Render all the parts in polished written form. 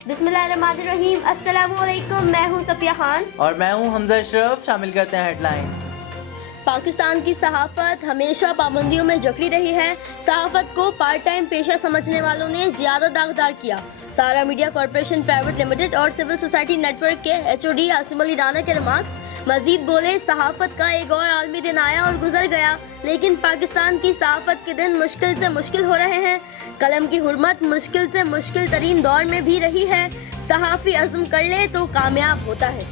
बिस्मिल्लाहिर्रहमानिर्रहीम। अस्सलाम वालेकुम। मैं हूँ सफिया खान और मैं हूँ हमजा अशरफ। शामिल करते हैं हेडलाइंस। पाकिस्तान की सहाफत हमेशा पाबंदियों में जकड़ी रही है। सहाफत को पार्ट टाइम पेशा समझने वालों ने ज्यादा दागदार किया। सारा मीडिया कॉरपोरेशन प्राइवेट लिमिटेड और सिविल सोसाइटी नेटवर्क के HOD आसिम अली राना के रिमार्क्स। मजीद बोले, सहाफत का एक और आलमी दिन आया और गुजर गया, लेकिन पाकिस्तान की सहाफत के दिन मुश्किल से मुश्किल हो रहे हैं। कलम की हुर्मत मुश्किल से मुश्किल तरीन दौर में भी रही है। सहाफी अज़्म कर ले तो कामयाब होता है।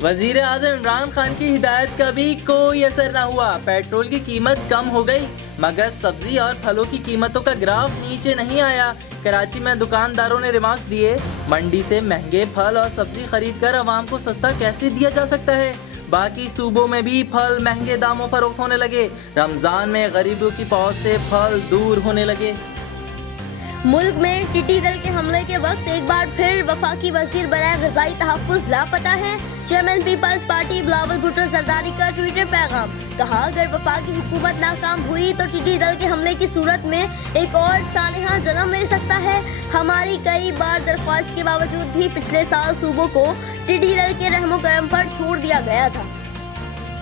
वजीर आज़म इमरान खान की हिदायत का भी कोई असर न हुआ। पेट्रोल की कीमत कम हो गई, मगर सब्जी और फलों की कीमतों का ग्राफ नीचे नहीं आया। कराची में दुकानदारों ने रिमार्क्स दिए, मंडी से महंगे फल और सब्जी खरीद कर आवाम को सस्ता कैसे दिया जा सकता है। बाकी सूबों में भी फल महंगे दामों फरोख्त होने लगे। रमजान में गरीबों की पहुंच से फल दूर होने लगे। मुल्क में टिड्डी दल के हमले के वक्त एक बार फिर वफाकी वजीर बराए ग़िज़ाई तहफ़्फ़ुज़ लापता है। चेयरमैन पीपल्स पार्टी बिलावल भुट्टो ज़रदारी का ट्विटर पैगाम। कहा, अगर वफाकी हुकूमत नाकाम हुई तो टिड्डी दल के हमले की सूरत में एक और सानहा जन्म ले सकता है। हमारी कई बार दरख्वास्त के बावजूद भी पिछले साल सूबों को टिड्डी दल के रहमो करम पर छोड़ दिया गया था।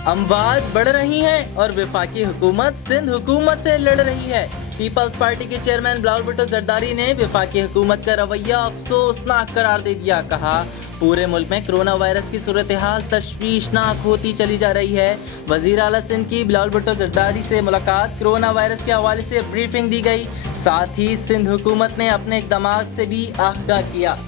अमवात बढ़ रही हैं और वफाकी हुकूमत सिंध हुकूमत से लड़ रही है। पीपल्स पार्टी के चेयरमैन बिलावल भुट्टो ज़रदारी ने वफाकी हुकूमत का रवैया अफसोसनाक करार दे दिया। कहा, पूरे मुल्क में कोरोना वायरस की सूरत हाल तशवीशनाक होती चली जा रही है। वज़ीर आला सिंध की बिलावल भुट्टो ज़रदारी से मुलाकात, कोरोना वायरस के हवाले से ब्रीफिंग दी गई। साथ ही सिंध हुकूमत ने अपने इक़दामात से भी आगाह किया।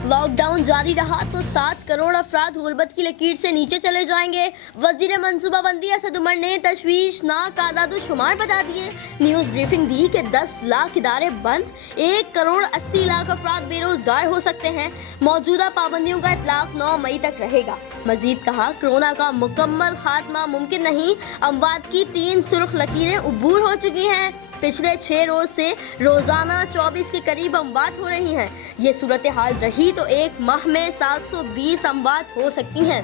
लॉकडाउन जारी रहा तो 7 करोड़ अफराद गुर्बत की लकीर से नीचे चले जाएंगे। वजीर मंसूबाबंदी असद उमर ने तशवीशनाक आदाद-ओ-शुमार बता दिए। न्यूज़ ब्रीफिंग दी कि 10 लाख इदारे बंद, 1 करोड़ 80 लाख अफराद बेरोजगार हो सकते हैं। मौजूदा पाबंदियों का इतलाक 9 मई तक रहेगा। मजीद कहा, कोरोना का मुकम्मल खात्मा मुमकिन नहीं। अमवात की 3 सुर्ख लकीरें उबूर हो चुकी हैं। पिछले 6 रोज से रोजाना 24 के करीब अमवात हो रही हैं। ये सूरत हाल रही तो एक माह में 720 अमवात हो सकती हैं।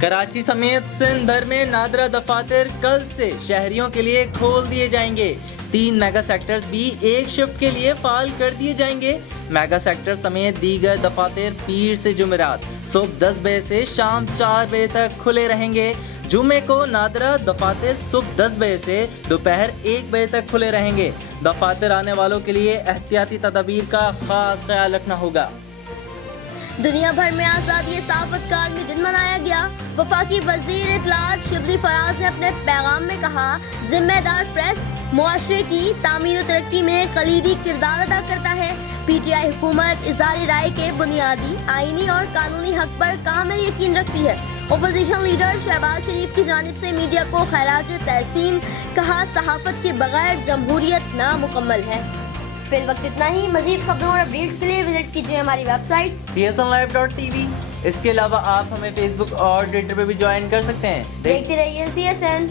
कराची समेत सिंध भर में नादरा दफातर कल से शहरियों के लिए खोल दिए जाएंगे। 3 मेगा सेक्टर्स भी एक शिफ्ट के लिए फाल कर दिए जाएंगे। मेगा सेक्टर समेत दीगर दफातर पीर से जुमेरात सुबह 10 बजे से शाम 4 बजे तक खुले रहेंगे। जुमे को नादरा दफातर सुबह 10 बजे से दोपहर 1 बजे तक खुले रहेंगे। दफातर आने वालों के लिए एहतियाती तदबीर का खास ख्याल रखना होगा। दुनिया भर में आज़ादी सहाफत का आलमी दिन मनाया गया। वफाकी वजीर इत्तलात शिबली फराज ने अपने पैगाम में कहा, जिम्मेदार प्रेस मुआशरे की तामीर और तरक्की में कलीदी किरदार अदा करता है। PTI हुकूमत इज़हार राय के बुनियादी आईनी और कानूनी हक पर कामिल यकीन रखती है। ओपोजिशन लीडर शहबाज शरीफ की जानिब से मीडिया को खैराज तहसीन। कहा, सहाफत के बगैर जमहूरियत नामुकम्मल है। फिल वक्त इतना ही। मजीद खबरों और अपडेट्स के लिए विजिट कीजिए हमारी वेबसाइट csnlive.tv। इसके अलावा आप हमें फेसबुक और ट्विटर पर भी ज्वाइन कर सकते हैं। देखते रहिए CSN।